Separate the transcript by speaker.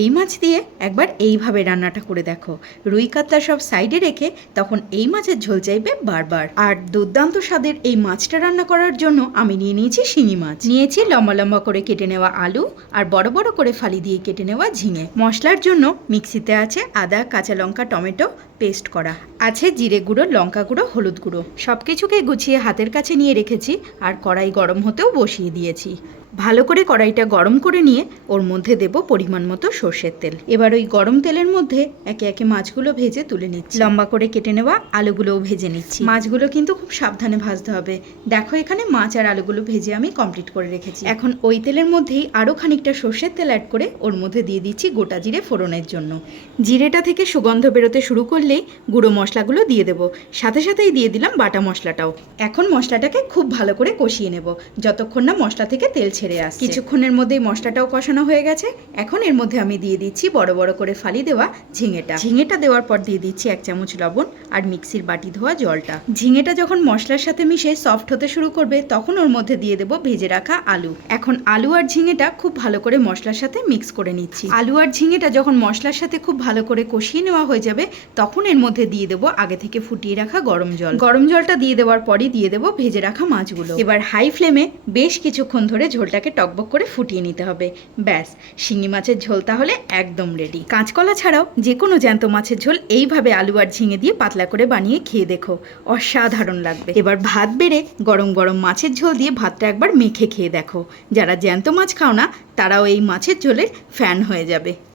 Speaker 1: এই মাছ দিয়ে একবার এইভাবে রান্নাটা করে দেখো। রুই কাতলা সব সাইডে রেখে তখন এই মাছের ঝোল চাইবে বারবার। আর দুর্দান্ত স্বাদের এই মাছটা রান্না করার জন্য আমি নিয়ে নিয়েছি শিঙি মাছ। নিয়েছি লম্বা লম্বা করে কেটে নেওয়া আলু আর বড় বড় করে ফালি দিয়ে কেটে নেওয়া ঝিঙে। মশলার জন্য মিক্সিতে আছে আদা, কাঁচা লঙ্কা, টমেটো পেস্ট করা। আছে জিরে গুঁড়ো, লঙ্কা গুঁড়ো, হলুদ গুঁড়ো। সব কিছুকে গুছিয়ে হাতের কাছে নিয়ে রেখেছি আর কড়াই গরম হতেও বসিয়ে দিয়েছি। ভালো করে কড়াইটা গরম করে নিয়ে ওর মধ্যে দেব পরিমাণ মতো সর্ষের তেল। এবার ওই গরম তেলের মধ্যে একে একে মাছগুলো ভেজে তুলে নিচ্ছি। লম্বা করে কেটে নেওয়া আলুগুলোও ভেজে নিচ্ছি। মাছগুলো কিন্তু খুব সাবধানে ভাজতে হবে। দেখো এখানে মাছ আর আলুগুলো ভেজে আমি কমপ্লিট করে রেখেছি। এখন ওই তেলের মধ্যেই আরও খানিকটা সর্ষের তেল অ্যাড করে ওর মধ্যে দিয়ে দিচ্ছি গোটা জিরে ফোড়নের জন্য। জিরেটা থেকে সুগন্ধ বেরোতে শুরু করলেই গুঁড়ো মশলাগুলো দিয়ে দেবো। সাথে সাথেই দিয়ে দিলাম বাটা মশলাটাও। এখন মশলাটাকে খুব ভালো করে কষিয়ে নেব, যতক্ষণ না মশলা থেকে তেল ছেড়ে আসে কিছুক্ষণের মধ্যেই মশলাটাও কষানো হয়ে গেছে। এখন এর মধ্যে আমি দিয়ে দিচ্ছি বড় বড় করে ফালি দেওয়া ঝিঙেটা। ঝিঙেটা দেওয়ার পর দিয়ে দিচ্ছি এক চামচ লবণ আর মিক্সির বাটি ধোয়া জলটা। ঝিঙেটা যখন মশলার সাথে মিশে সফট হতে শুরু করবে, তখন ওর মধ্যে দিয়ে দেবো ভেজে রাখা আলু। এখন আলু আর ঝিঙেটা খুব ভালো করে মশলার সাথে মিক্স করে নিচ্ছি। আলু আর ঝিঙেটা যখন মশলার সাথে খুব ভালো করে কষিয়ে নেওয়া হয়ে যাবে তখন এর মধ্যে দিয়ে দেবো আগে থেকে ফুটিয়ে রাখা গরম জল। গরম জলটা দিয়ে দেওয়ার পরই দিয়ে দেবো ভেজে রাখা মাছগুলো। এবার হাই ফ্লেমে বেশ কিছুক্ষণ ধরে ঝোলটাকে টকবক করে ফুটিয়ে নিতে হবে। ব্যাস, শিঙি মাছের ঝোল তাহলে একদম রেডি কাঁচকলা ছাড়াও যে কোনো জ্যান্ত মাছের ঝোল এইভাবে আলু আর ঝিঙে দিয়ে পাতলা করে বানিয়ে খেয়ে দেখো। অসাধারণ লাগবে। এবার ভাত বেড়ে গরম গরম মাছের ঝোল দিয়ে ভাতটা একবার মেখে খেয়ে দেখো। যারা জ্যান্ত মাছ খাও না, তারাও এই মাছের ঝোলের ফ্যান হয়ে যাবে।